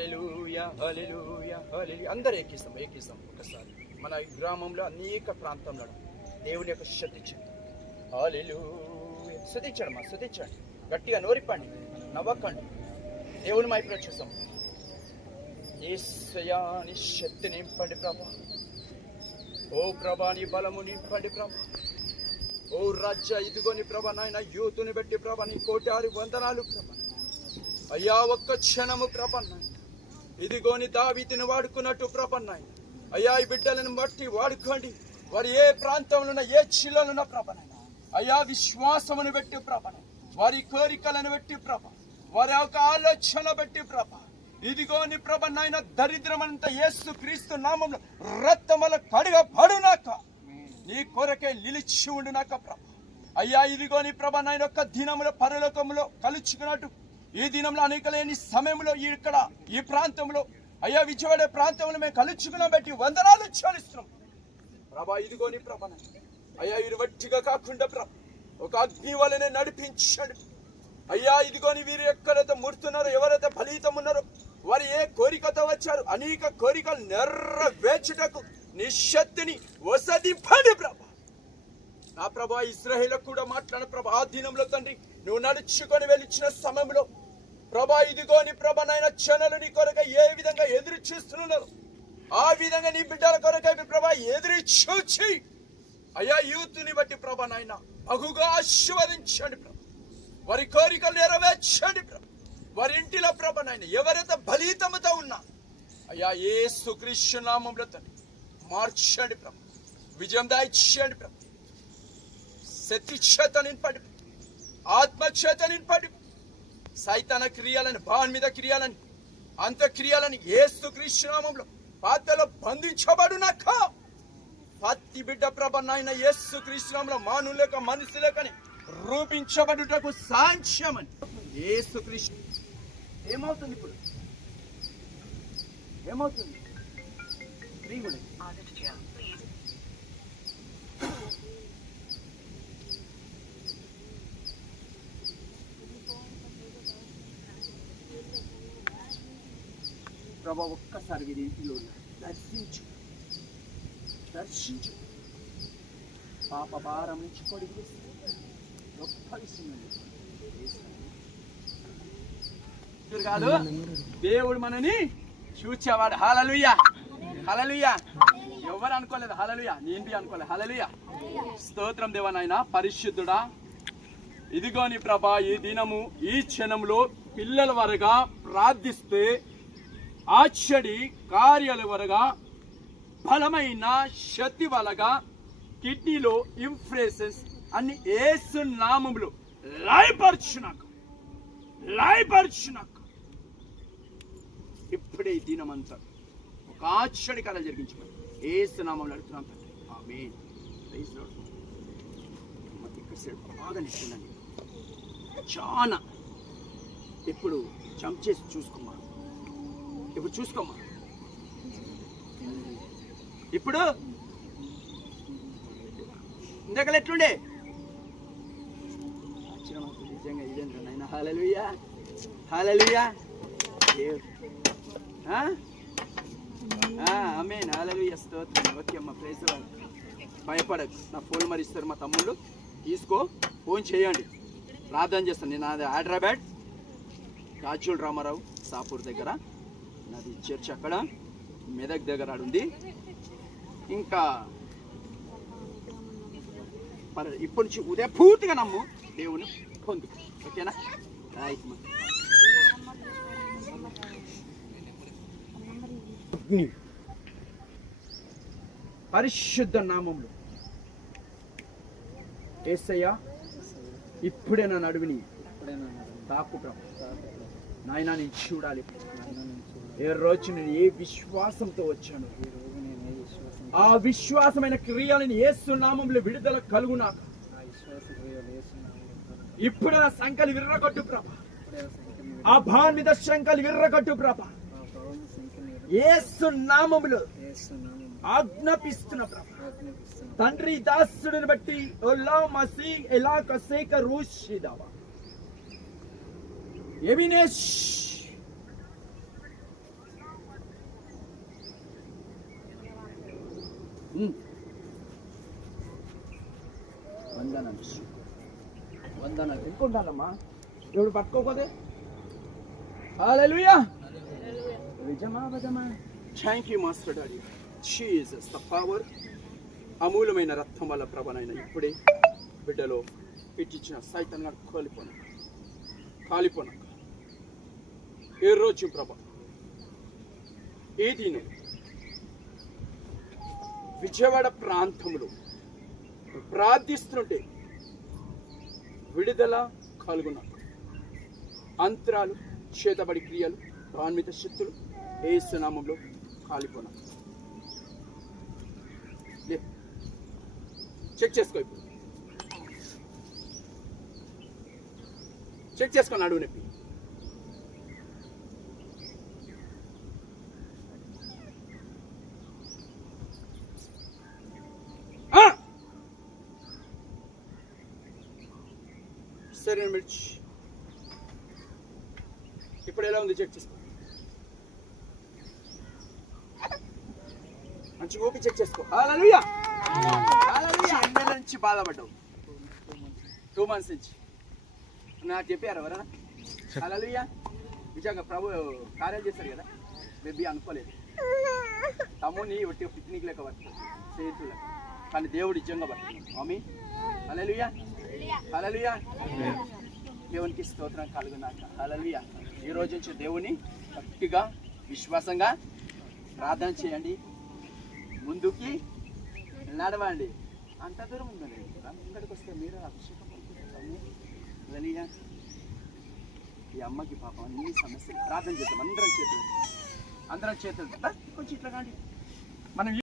హల్లెలూయా హల్లెలూయా హల్లెలూయా. అందరూ ఏకిస్తాం ఒకసారి. మన గ్రామంలో అనేక ప్రాంతంలో దేవుని యొక్క శుద్ధించండి. హల్లెలూయా. శుద్ధించండి గట్టిగా నోరిప్పండి, నవ్వకండి. దేవుని మైపులో చూసాం. యేసయ్యా నీ శక్తి నింపండి ప్రభా. ఓ ప్రభా నీ బలము నింపండి ప్రభా. ఓ రాజ్య ఇదిగోని ప్రభా నాయన యూతుని బట్టి ప్రభా నీ 1,600 వందనాలు ప్రభా. అయ్యా ఒక్క క్షణము ప్రభా నాయన ఇదిగోని దావీదుని వాడుకున్నట్టు ప్రభా నాయన అయ్యా ఈ బిడ్డలను బట్టి వాడుకోండి. వారు ఏ ప్రాంతంలో ఏ చిల్లలో ప్రభా నాయన అయ్యా విశ్వాసమును బట్టి ప్రభా, వారి కోరికలను బట్టి ప్రభా, వారి యొక్క ఆలోచన బట్టి ప్రభా ఇదిగోని ప్రభ నాయన దరిద్రమంతా యేసు క్రీస్తు నామంలో రక్తముల కడగబడునాక నీ కొరకే నిలిచి ఉండునాక ప్రభ. అయ్యా ఇదిగోని ప్రభ నాయన యొక్క దినములో పరలోకములో కలుచుకున్నట్టు ఈ దినంలో అనేక లేని సమయంలో ఇక్కడ ఈ ప్రాంతంలో అయ్యా విజయవాడ ప్రాంతంలో మేము కలుచుకున్న బట్టి వందనాలు చెల్లిస్తున్నాం ప్రభా. ఇదిగోని ప్రభ అయ్యా ఇది వట్టిగా కాకుండా ప్రభ ఒక అగ్ని వలనే నడిపించండి అయ్యా. ఇదిగోని వీరు ఎక్కడైతే ముడుతున్నారో, ఎవరైతే ఫలితం ఉన్నారో, వారు ఏ కోరికతో వచ్చారు, అనేక కోరికలు నెరవేర్చుటకు నీ శక్తిని వసదింపండి ప్రభా. నా ప్రభా ఇశ్రాయేలుకు కూడా మాట్లాడ ప్రభా. ఆ దినంలో తండ్రి నువ్వు నడుచుకొని వెళ్ళిన సమయంలో ప్రభా ఇదిగోని ప్రభ నాయన జనాలు నీ కొరకై ఏ విధంగా ఎదురు చూస్తున్నారు, ఆ విధంగా నీ బిడ్డల కొరకై ప్రభా ఎదురు చూచి అయ్యా యూత్ని బట్టి ప్రభా నాయన బహుగా ఆశీర్వదించండి ప్రభా. వారి కోరికలు నెరవేర్చండి ప్రభా. వారి ఇంటిలో ప్రభ నాయన ఎవరైతే ఫలితముతో ఉన్నా అయ్యా యేసు క్రీస్తు నామములో తండ్రి మార్చండి ప్రభ. విజయం దాయిచ్చండి ప్రభ. శక్తి చేత నింపండి, ఆత్మ చేత నింపండి. సైతాన క్రియలని, భావం మీద క్రియాలని, అంత క్రియాలని యేసు క్రీస్తు నామములో పాత్రలో బంధించబడునాక పత్తి బిడ్డ ప్రభ నాయన యేసు క్రీస్తు నామములో మానులేక మనుషులేకని రూపించబడుటకు సాంక్ష్యమని యేసు క్రీస్తు. ఏమవుతుంది ఇప్పుడు? ఏమవుతుంది? ప్రభా ఒక్కసారి వీరి ఇంటిలో దర్శించు పాప భారం నుంచి పొడిగి గొప్ప విషయం కాదు. దేవుడు మనని చూచేవాడు. హల్లెలూయా హల్లెలూయా. ఎవరు అనుకోలేదు హల్లెలూయా, నేను అనుకోలేదు. హల్లెలూయా. స్తోత్రం దేవా నాయన పరిశుద్ధుడా. ఇదిగోని ప్రభా ఈ దినము ఈ క్షణంలో పిల్లల వరగా ప్రార్థిస్తే ఆశ్చర్య కార్యాల వరగా బలమైన శక్తి వలగా కిడ్నీలో ఇన్ఫ్రెషన్స్ అన్ని యేసు నామములో లయపరచునాక ఇప్పుడే ఈ దినమంతా ఒక ఆశ్చర్యకార్యాలు జరిగించమని యేసు నామములో అడుగుతున్నాం తండ్రి. ఆమేన్. Praise lord. బాగా నిష్ఠండి చాలా. ఇప్పుడు జంప్ చేసి చూసుకోమా, ఇప్పుడు చూసుకోమా. ఇప్పుడు ఇందాక ఎట్లుండే నిజంగా ఇదేంటో నాయన. హల్లెలూయా హల్లెలూయా. ఆమేన్. హల్లెలూయా. స్తోత్రం. ఓకే అమ్మ ప్రైజ్ లార్డ్. భయపడకు. నా ఫోన్ మరి ఇస్తారు మా తమ్ముళ్ళు, తీసుకో, ఫోన్ చేయండి, ప్రార్థన చేస్తాను. నేను అది హైదరాబాద్ రాజోల్ రామారావు సాపూర్ దగ్గర నాది చర్చ్, అక్కడ మెదక్ దగ్గర ఉంది. ఇంకా ఇప్పటి నుంచి ఉదయం పూర్తిగా నమ్ము, దేవుని పొందు. ఓకేనా? పరిశుద్ధ నామంలో యేసయ్యా ఇప్పుడే నా నడువిని తాకు ప్రభు నాయనా. నేను చూడాలి ఏ రోజు నేను ఏ విశ్వాసంతో వచ్చాను, ఆ విశ్వాసమైన క్రియలను యేసు నామములో విడుదల కలుగునాక. ఇప్పుడు నా సంకలు విర్రగొట్టు ప్రభా, ఆ భావం మీద శంకలు విర్రగొట్టు ప్రభా, యేసు నామములో ఆజ్ఞాపిస్తున్న ప్రభా. తండ్రి దాసుడిని బట్టి ఒల్లా మసీ ఎలా కసేక రూషిదావా ఎవినేష్ వందనాలు వందనాలు ఎక్కుంటానమ్మా దేవుడు పట్టుకోకపోతే. హల్లెలూయా. నిజమా అబద్ధమా? Thank you master daddy. Jesus the power. అమూలమైన రక్తం వల్ల ప్రభనైనా ఇప్పుడే బిడ్డలో పెట్టించిన సైతాన్ గారు కాలిపోన ఏ రోజు ప్రభ ఏ దినం విజయవాడ ప్రాంతంలో ప్రార్థిస్తుంటే విడుదల కలుగున అంతరాలు చేతబడి క్రియలు ప్రాణమిత శక్తులు యేసు నామములో కాలిపోన. చెక్ చేసుకో, ఇప్పుడు చెక్ చేసుకో. నడువు నొప్పి సరే మిర్చి ఇప్పుడు ఎలా ఉంది చెక్ చేసుకో. మంచి ఓపి చెక్ చేసుకో. హల్లెలూయా. హల్లెలూయా. ఎన్ని నుంచి బాధపడ్డావు? 2 months నుంచి నాకు చెప్పారు ఎవరన్నా? హల్లెలూయా. నిజంగా ప్రభు కార్యాలు చేస్తారు కదా, బేబీ అనుకోలేదు. తమ్ముని ఒట్టి పిక్నిక్ లెక్క పడుతుంది చేతులు, కానీ దేవుడు నిజంగా పడుతుంది. మమ్మీ హల్లెలూయా. హల్లెలూయా. దేవునికి స్తోత్రం కలుగునాక. హల్లెలూయా. ఈ రోజు నుంచి దేవుని భక్తిగా విశ్వాసంగా ప్రార్థన చేయండి, ముందుకి నడవండి. అంత దూరం ఉందండి, ఇక్కడికి వస్తే మీరు అభిషేకం. హల్లెలూయా. ఈ అమ్మకి పాపం అన్ని సమస్యలు ప్రార్థన చేద్దాం. అందరం చేతులు కొంచెం ఇట్లా కాండి మనం.